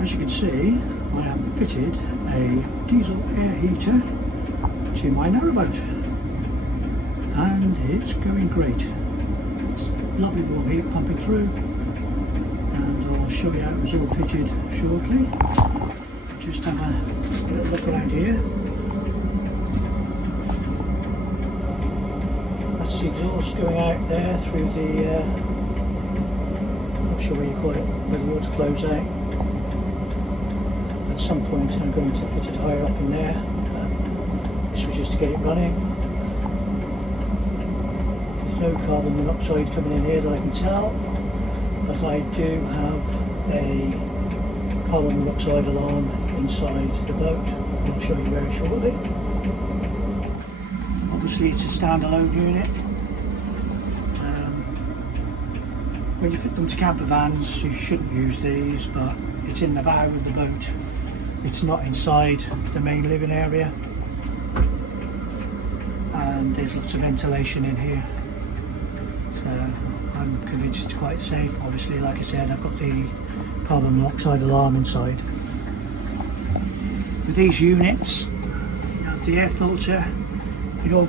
As you can see, I have fitted a diesel air heater to my narrowboat, and it's going great. It's lovely warm heat pumping through, and I'll show you how it was all fitted shortly. Just have a little look around here. That's the exhaust going out there through the, not sure what you call it, where the water flows out. At some point I'm going to fit it higher up in there. This was just to get it running. There's no carbon monoxide coming in here that I can tell, but I do have a carbon monoxide alarm inside the boat. I'll show you very shortly. Obviously it's a standalone unit. When you fit them to camper vans you shouldn't use these, but it's in the bow of the boat. It's not inside the main living area, and there's lots of ventilation in here, so I'm convinced it's quite safe. Obviously, like I said, I've got the carbon monoxide alarm inside. With these units, you have the air filter. It all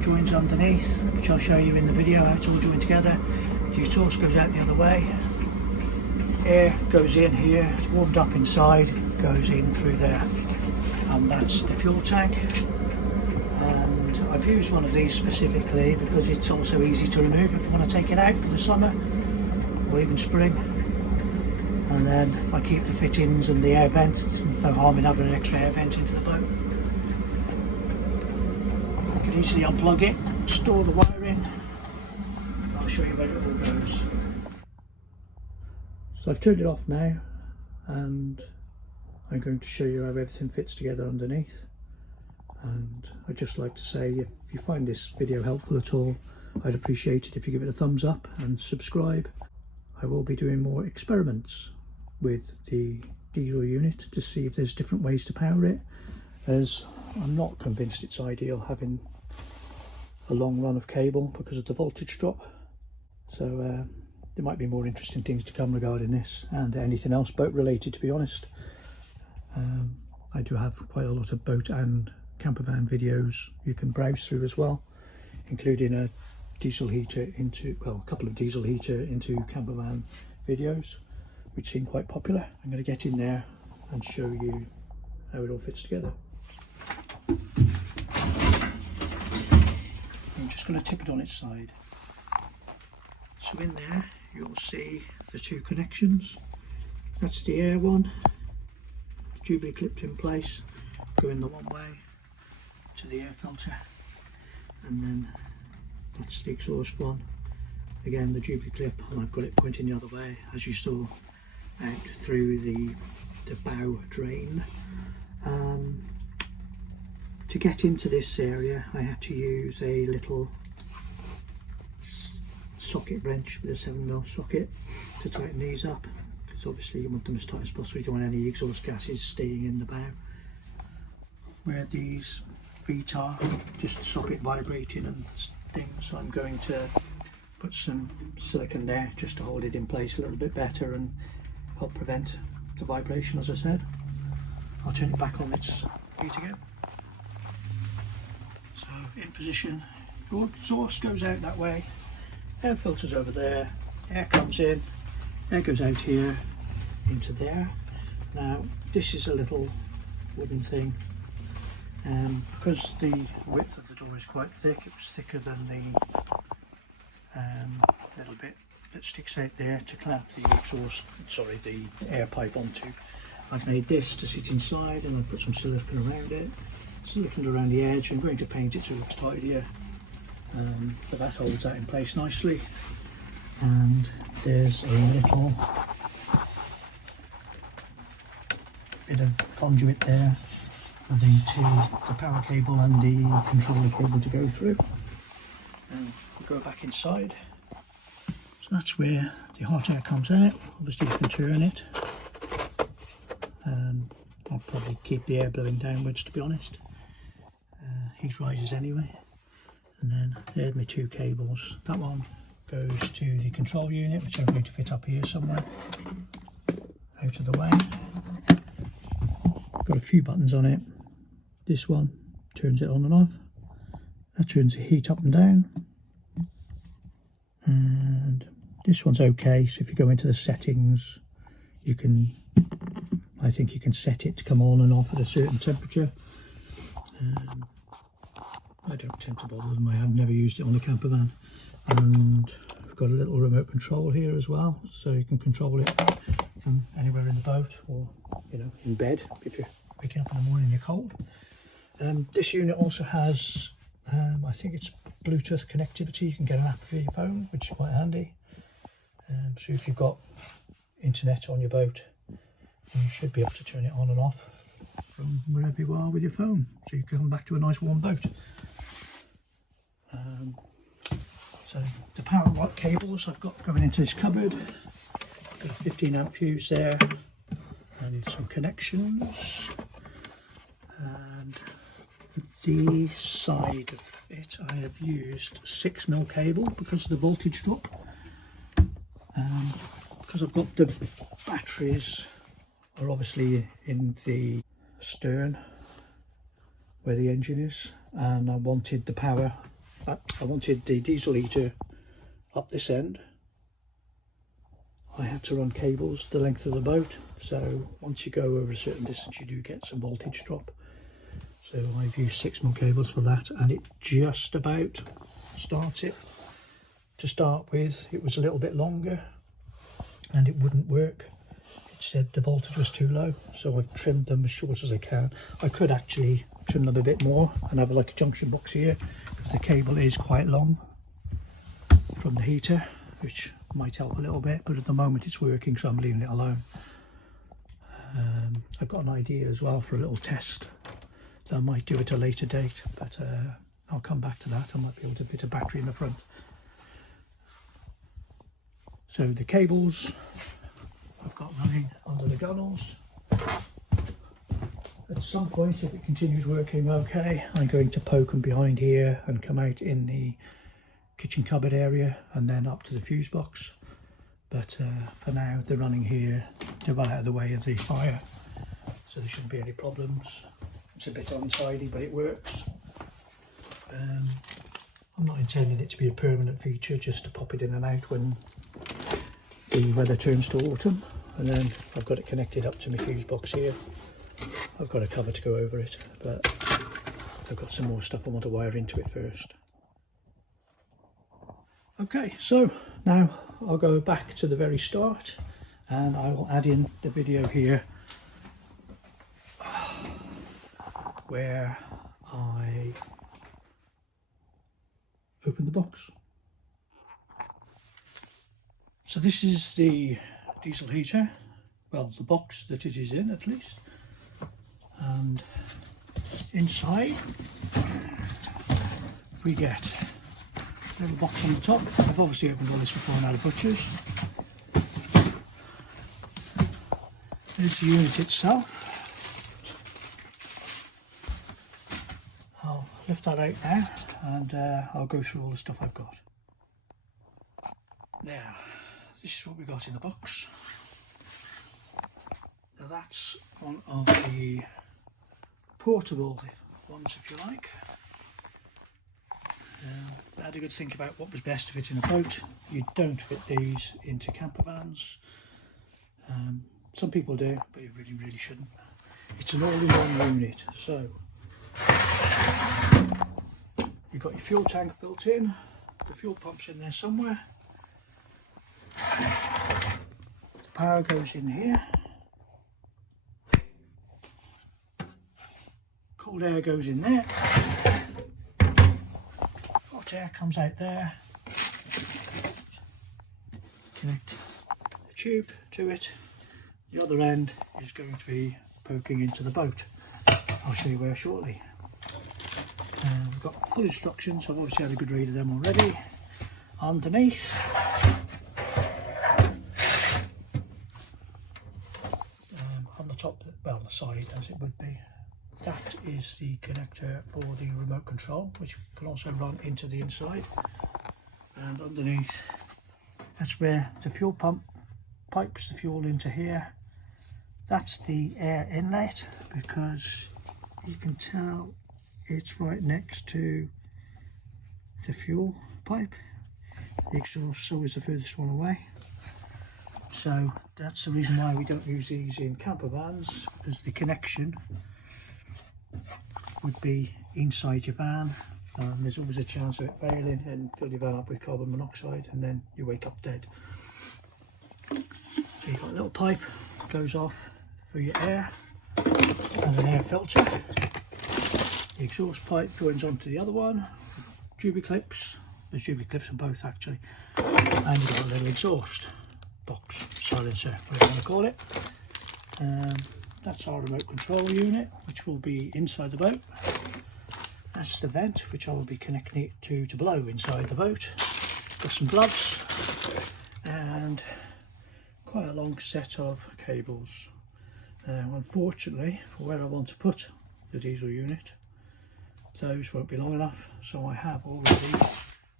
joins underneath, which I'll show you in the video how it's all joined together. The exhaust goes out the other way. Air goes in here, it's warmed up inside, goes in through there, and that's the fuel tank. And I've used one of these specifically because it's also easy to remove if you want to take it out for the summer or even spring. And then if I keep the fittings and the air vent, there's no harm in having an extra air vent into the boat. You can easily unplug it, store the wiring. I'll show you where it all goes. So I've turned it off now, and I'm going to show you how everything fits together underneath. And I'd just like to say, if you find this video helpful at all, I'd appreciate it if you give it a thumbs up and subscribe. I will be doing more experiments with the diesel unit to see if there's different ways to power it, as I'm not convinced it's ideal having a long run of cable because of the voltage drop. So there might be more interesting things to come regarding this and anything else boat related, to be honest. I do have quite a lot of boat and camper van videos you can browse through as well, including a diesel heater into, well, a couple of diesel heater into camper van videos, which seem quite popular. I'm going to get in there and show you how it all fits together. I'm just going to tip it on its side. So in there you'll see the two connections. That's the air one, tubely clipped in place, going the one way to the air filter, and then that's the exhaust one, again the duplicate clip, and I've got it pointing the other way, as you saw, out through the bow drain. To get into this area I had to use a little socket wrench with a 7mm socket to tighten these up, because obviously you want them as tight as possible. You don't want any exhaust gases staying in the bow. Where these feet are, just stop it vibrating and things, so I'm going to put some silicone there just to hold it in place a little bit better and help prevent the vibration, as I said. I'll turn it back on its feet again. So in position, your exhaust goes out that way, air filters over there, air comes in, air goes out here into there. Now this is a little wooden thing, because the width of the door is quite thick, it was thicker than the little bit that sticks out there to clamp the exhaust, the air pipe onto. I've made this to sit inside, and I've put some silicone around it, silicone around the edge. I'm going to paint it so it looks tidier, but that holds that in place nicely. And there's a little bit of conduit there for the power cable and the controller cable to go through. And we'll go back inside. So that's where the hot air comes out. Obviously you can turn it. I'll probably keep the air blowing downwards, to be honest. Heat rises anyway. And then there's my two cables. That one goes to the control unit, which I'm going to fit up here somewhere. out of the way. Got a few buttons on it. This one turns it on and off. That turns the heat up and down. And this one's okay, so if you go into the settings, you can, I think you can set it to come on and off at a certain temperature. I don't tend to bother them, I've never used it on the camper van. And I've got a little remote control here as well, so you can control it from anywhere in the boat, or you know, in bed if you're waking up in the morning and you're cold. This unit also has, I think it's Bluetooth connectivity. You can get an app for your phone, which is quite handy. So if you've got internet on your boat, you should be able to turn it on and off from wherever you are with your phone, so you can come back to a nice warm boat. So the power cables I've got going into this cupboard, got a 15 amp fuse there and some connections. And for the side of it I have used 6mm cable because of the voltage drop. Because I've got the batteries are obviously in the stern where the engine is, and I wanted the power, I wanted the diesel heater up this end. I had to run cables the length of the boat, so once you go over a certain distance you do get some voltage drop. So I've used 6mm cables for that, and it just about starts it. To start with, it was a little bit longer and it wouldn't work. It said the voltage was too low, so I've trimmed them as short as I can. I could actually trim them a bit more and have like a junction box here, because the cable is quite long from the heater, which might help a little bit, but at the moment it's working, so I'm leaving it alone. I've got an idea as well for a little test, so I might do it at a later date, but I'll come back to that. I might be able to fit a battery in the front. So the cables I've got running under the gunnels. At some point, if it continues working okay, I'm going to poke them behind here and come out in the kitchen cupboard area and then up to the fuse box. But for now they're running here, they're right out of the way of the fire, so there shouldn't be any problems. It's a bit untidy, but it works. I'm not intending it to be a permanent feature, just to pop it in and out when the weather turns to autumn. And then I've got it connected up to my fuse box here. I've got a cover to go over it, but I've got some more stuff I want to wire into it first. Okay, so now I'll go back to the very start and I will add in the video here where I open the box. So this is the diesel heater, well, the box that it is in at least, and inside we get a little box on the top. I've obviously opened all this before and out of butchers. There's the unit itself. I'll lift that out now and I'll go through all the stuff I've got. Now, this is what we got in the box. Now that's one of the portable ones, if you like. I had a good think about what was best to fit in a boat. You don't fit these into camper vans. Some people do, but you really shouldn't. It's an all-in-one unit, so you've got your fuel tank built in, the fuel pump's in there somewhere. The power goes in here. Cold air goes in there. Hot air comes out there. Connect the tube to it. The other end is going to be poking into the boat. I'll show you where shortly. We've got full instructions. I've obviously had a good read of them already. Underneath, on the top, well, the side as it would be, that is the connector for the remote control, which can also run into the inside. And underneath, that's where the fuel pump pipes the fuel into here, that's the air inlet, because you can tell it's right next to the fuel pipe. The exhaust so is the furthest one away. So that's the reason why we don't use these in camper vans, because the connection would be inside your van, and there's always a chance of it failing and fill your van up with carbon monoxide, and then you wake up dead. So you've got a little pipe goes off for your air and an air filter. The exhaust pipe joins onto the other one, Juby clips. There's Juby clips on both actually, and you've got a little exhaust box, silencer, whatever you want to call it. That's our remote control unit, which will be inside the boat. That's the vent, which I will be connecting it to blow inside the boat. Got some gloves and quite a long set of cables. Unfortunately, for where I want to put the diesel unit, those won't be long enough, so I have already,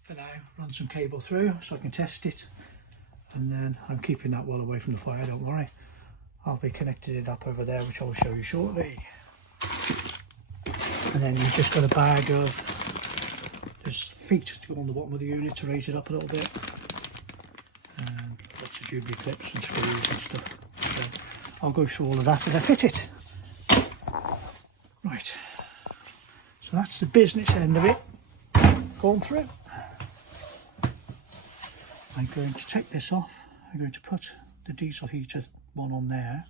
for now, run some cable through so I can test it, and then I'm keeping that well away from the fire, don't worry. I'll be connecting it up over there, which I'll show you shortly. And then you've just got a bag of, there's feet to go on the bottom of the unit to raise it up a little bit, and lots of Jubilee clips and screws and stuff. So I'll go through all of that as I fit it. Right, so that's the business end of it gone through. I'm going to take this off. I'm going to put the diesel heater one on there,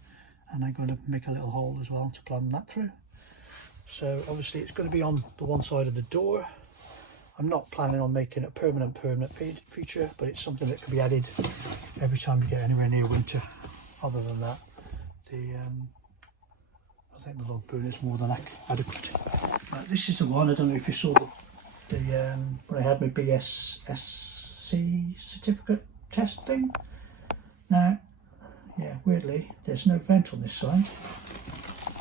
and I'm going to make a little hole as well to plumb that through. So obviously it's going to be on the one side of the door. I'm not planning on making it a permanent feature, but it's something that can be added every time you get anywhere near winter. Other than that, I think the log burner is more than adequate. Right, this is the one, I don't know if you saw the when I had my BSSC certificate test thing. Now, yeah, weirdly, there's no vent on this side,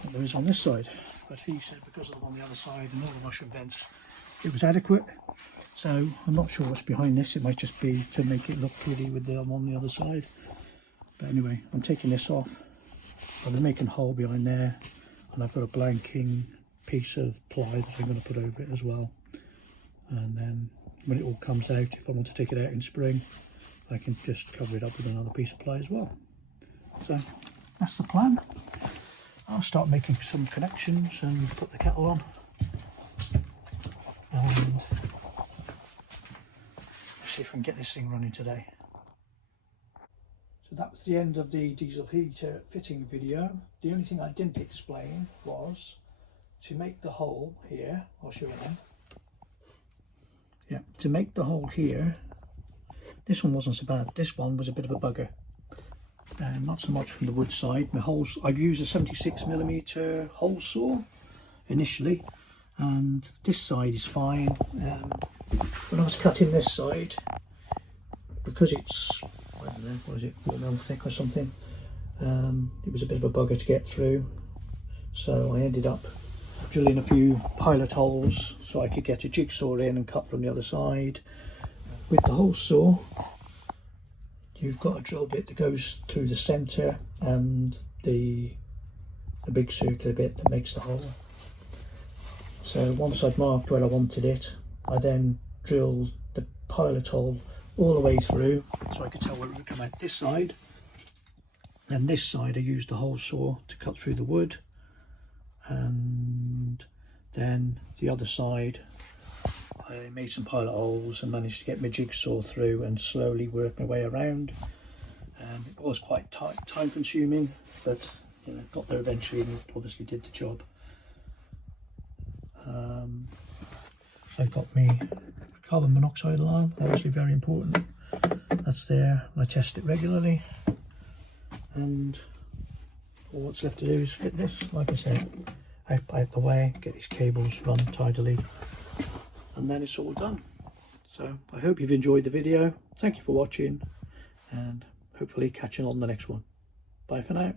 but there is on this side. But he said because of them on the other side and all the mushroom vents, it was adequate. So I'm not sure what's behind this. It might just be to make it look pretty with them on the other side. But anyway, I'm taking this off. I'll be making a hole behind there, and I've got a blanking piece of ply that I'm going to put over it as well. And then when it all comes out, if I want to take it out in spring, I can just cover it up with another piece of ply as well. So that's the plan. I'll start making some connections and put the kettle on, and see if I can get this thing running today. So that was the end of the diesel heater fitting video. The only thing I didn't explain was to make the hole here. I'll show you now. Yeah, to make the hole here, this one wasn't so bad. This one was a bit of a bugger. Not so much from the wood side. My holes, I've used a 76mm hole saw initially, and this side is fine. When I was cutting this side, because it's, I don't know, what is it, 4mm thick or something, it was a bit of a bugger to get through, so I ended up drilling a few pilot holes so I could get a jigsaw in and cut from the other side. With the hole saw, you've got a drill bit that goes through the centre and the big circular bit that makes the hole. So once I'd marked where I wanted it, I then drilled the pilot hole all the way through so I could tell where it would come out this side. And this side I used the hole saw to cut through the wood, and then the other side I made some pilot holes and managed to get my jigsaw through and slowly work my way around. It was quite time consuming, but you know, got there eventually and it obviously did the job. I've got my carbon monoxide alarm, obviously very important. That's there, and I test it regularly. And all what's left to do is fit this, like I said, out the way, get these cables run tidily, and then it's all done. So I hope you've enjoyed the video. Thank you for watching, and hopefully catching on the next one. Bye for now.